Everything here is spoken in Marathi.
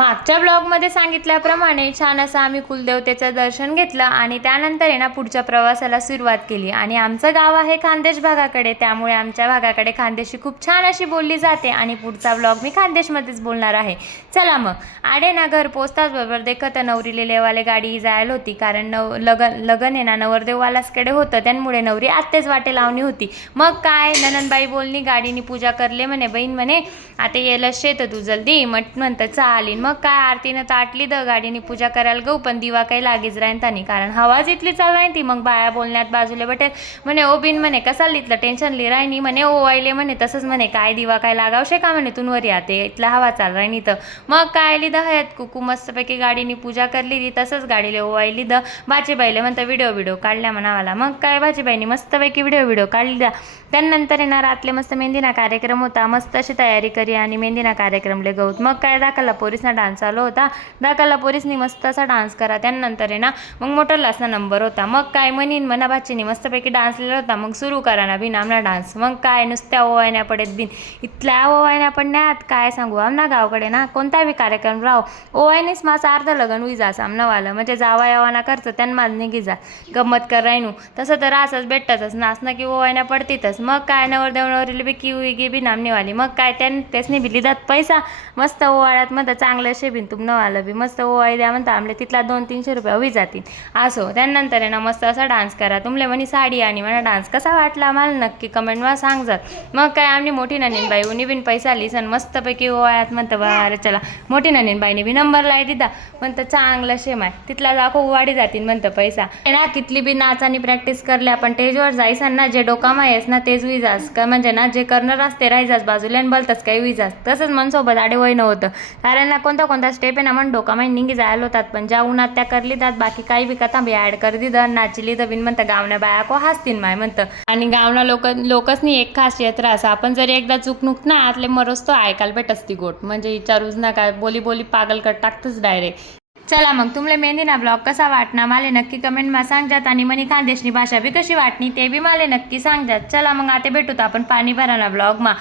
मागच्या ब्लॉगमध्ये सांगितल्याप्रमाणे छान असं आम्ही कुलदेवतेचं दर्शन घेतलं आणि त्यानंतर आहे ना पुढच्या प्रवासाला सुरुवात केली। आणि आमचं गाव आहे खानदेश भागाकडे, त्यामुळे आमच्या भागाकडे खानदेशी खूप छान अशी बोलली जाते आणि पुढचा ब्लॉग मी खानदेशमध्येच बोलणार आहे। चला मग आडे ना घर पोचताच बरोबर देखत नवरीले लेवाले गाडी जायला होती, कारण लगन आहे ना नवरदेववालासकडे होतं, त्यामुळे नवरी आत्तेच वाटे लावणी होती। मग काय ननंदबाई बोलणी गाडीनी पूजा करले म्हणे, बहीण म्हणे आता येलं शेत तू जल्दी म्हणतं चालीन। मग काय आरतीनं ताटली द गाडीनी पूजा करायला गहू, पण दिवा काही लागेच राहीन तानी, कारण हवाच इथली चालू नाही ती। मग बाया बोलण्यात बाजूला बटेल म्हणे ओ बिन म्हणे कसा लिहितलं टेन्शन लिहि राहिनी म्हणे, ओ आईले म्हणे तसंच म्हणे काय दिवा काय लागावशे का म्हणे तुनवर याते इथला हवा चाल राहिनी तर। मग काय लिहिद हयात कुकू मस्तपैकी गाडीनी पूजा करली ती, तसंच गाडीले ओ आई लिहिद बाचीबाईले म्हणतं व्हिडिओ काढल्या म्हणावाला। मग काय बाचीबाईनी मस्तपैकी व्हिडिओ काढली द्या। त्यानंतर येणार रातले मस्त मेहंदीना कार्यक्रम होता, मस्त अशी तयारी करी आणि मेहंदीना कार्यक्रमले गौत। मग काय दाखला पोरीसना डान्स चालू होता, दाखला पोरीसनी मस्त असा डान्स करा। त्यानंतर आहे ना मग मोटरलासना नंबर होता, मग काय म्हणीन म्हणा बाचीनी मस्तपैकी डान्स लिहिला होता, मग सुरू करा ना बिन आमना डान्स। मग काय नुसत्या ओवायण्या पडत बिन इथल्या ओवायण्या पडण्यात काय सांगू, आमना गावकडे ना कोणता बी कार्यक्रम राव ओवायनीच माझा अर्ध लगन उई जास आमनावालं, म्हणजे जावा यावाना करत त्यान माझ निघी जा गंमत कर राहिनू। तसं तर असंच भेटतच नाचणं की ओवायण्या पडतीतच। मग काय नवरदेव नवरीला बी की उई गी बी नामनेवाली, मग काय त्यासनी बी लिहितात पैसा मस्त ओवाळ्यात म्हणतं चांगलं शेबीन तुमनं आलं बी मस्त ओवाळी द्या म्हणतं आमले तिथला 200-300 रुपये होई जातील असो। त्यानंतर आहे ना मस्त असा डान्स करा, तुमले म्हणे साडी आणि म्हणा डान्स कसा वाटला मला नक्की कमेंटवर सांगजात। मग काय आमनी मोठी ननीनबाई उनी बिन पैसा लिसन मस्तपैकी ओवाळ्यात म्हणतं बरं चला, मोठी ननीनबाईने बी नंबर लाई दिदा म्हणतं चांगलं शेम आहे तिथला दाखव उवाडी जातील म्हणतं पैसा ना। कितली बी नाचानी प्रॅक्टिस करल्या पण स्टेजवर जायसान ना जे डोकामा येस ना तेच उई जास का, म्हणजे ना जे करणार असते राही जास बाजूला आणि बलतच काही उई जास। तसंच मनसोबत आडे वय नव्हतं, कारण ना कोणता स्टेप आहे ना म्हण डोकामाई निघी जायला होतात, पण ज्या उन्हात त्या करली जात बाकी काही बी कथा बी ऍड कर दिद नाचली तर बिन म्हणतं गावण्या बाया को हसतीन माय म्हणतं। आणि गावना लोकसनी एक खासियत राहस, आपण जरी एकदा चुकनुक ना आतले मरोस तो ऐकायला भेटस ती गोट, म्हणजे विचारूच ना काय बोली पागल कर टाकतच डायरेक्ट। चला मग तुमले मेहंदीना ब्लॉग कसा वाटना माले नक्की कमेंटमा सांगजात, आणि मनी खानदेशनी भाषा बी कशी वाटणी ते बी माले नक्की सांगजात। चला मग आता भेटूत आपण पाणी भराना ब्लॉगमा।